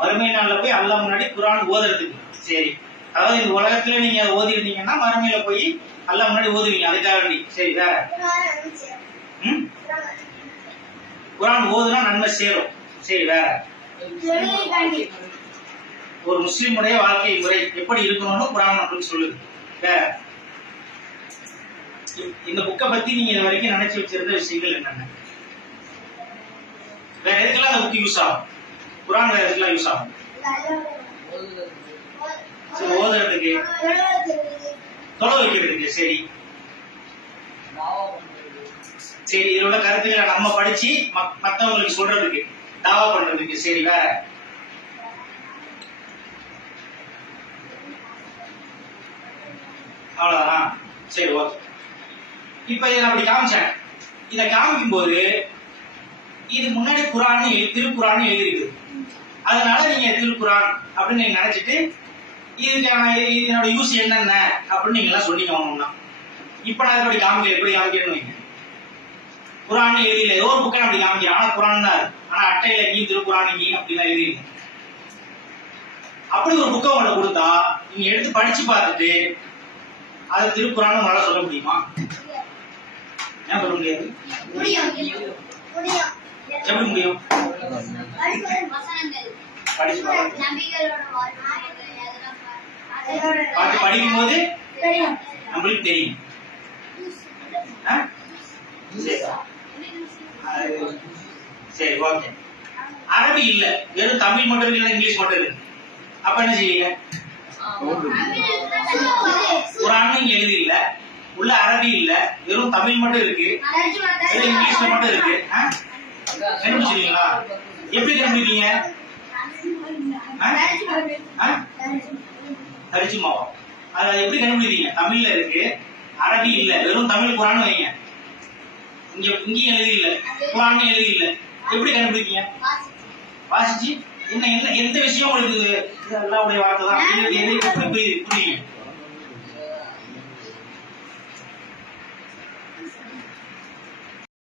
மறுமை நாள்ல போய் அல்லாஹ் முன்னாடி குர்ஆன் ஓதுறதுக்கு. சரி, அதாவது இந்த உலகத்துல நீங்க ஓதி இருந்தீங்கன்னா மறுமையில போய் அல்லாஹ் முன்னாடி ஓதுவீங்க, அதுக்காக வேண்டி. சரி, வேற குர்ஆன் ஓதுனா நன்மை சேரும். சரி, வேற ஒரு முஸ்லிமுடைய வாழ்க்கை முறை எப்படி இருக்கணும்னு குர்ஆன் நமக்கு சொல்லுது. வேற இந்த புக்கை பத்தி நீங்க இது வரைக்கும் நினைச்சு வச்சிருந்த விஷயங்கள் என்னென்ன? வேற எதுக்கெல்லாம் அந்த புக் யூஸ் ஆகும்? குர்ஆன் வேற எதுக்கெல்லாம் யூஸ் ஆகும்? ஓதுறதுக்கு, தொலை வைக்கிறதுக்கு. சரி சரி, இதோட கருத்துக்களை நம்ம படிச்சு மத்தவங்களுக்கு சொல்றதுக்கு, தாவா பண்றதுக்கு. சரி, வேற அவ்வளவுதான். சரி, ஓகே. இப்ப இதை அப்படி காமிச்சேன். இதை காமிக்கும் போது இது முன்னாடி குர்ஆன் திருக்குர்ஆன் எழுதிருக்கு, அதனால நீங்க திருக்குர்ஆன் அப்படின்னு நீங்க நினைச்சிட்டு இதனோட யூஸ் என்னென்ன அப்படின்னு நீங்க எல்லாம் சொன்னீங்க ஒண்ணுன்னா. இப்ப நான் எப்படி காமிக்கிறேன், எப்படி காமிக்கிறேன்னு வைங்க. குர்ஆன் எழுதியில ஏதோ ஒரு புக்கை அப்படி காமிக்கிறேன், ஆனா குர்ஆன் தான், ஆனா அட்டையில நீ திருக்குர்ஆன் நீ அப்படிலாம் எழுதிருங்க. அப்படி ஒரு புக்கை உங்களை கொடுத்தா நீங்க எடுத்து படிச்சு பார்த்துட்டு அதை திருக்குர்ஆன் உங்களால சொல்ல முடியுமா? ஏன் சொல்ல முடியாது? எப்படி முடியும்? பார்த்து படிக்கும் போது நம்மளுக்கு தெரியும். சரி, ஓகே. அரபி இல்ல, வெறும் தமிழ் மட்டும் இருக்கு, இங்கிலீஷ் மட்டும் இருக்கு. அப்ப என்ன செய்வீங்க? குர்ஆன் நீங்க எழுதி இல்ல, உள்ள அரபி இல்ல, வெறும் தமிழ் மட்டும் இருக்கு, வெறும் இங்கிலீஷ்ல மட்டும் இருக்கு. கண்டுபிடிச்சிருக்கீங்களா? எப்படி கண்டுபிடிப்பீங்க? தரிச்சுமாவா? அதை எப்படி கண்டுபிடிப்பீங்க? தமிழ்ல இருக்கு, அரபி இல்ல, வெறும் தமிழ் குர்ஆன் வைங்க. இங்கேயும் எழுதி இல்ல, குர்ஆன் எழுதி இல்ல, எப்படி கண்டுபிடிப்பீங்க? வாசிச்சு என்ன என்ன எந்த விஷயம் உங்களுக்கு அல்லாஹ்வுடைய வார்த்தை தான் எப்படி புரியுங்க?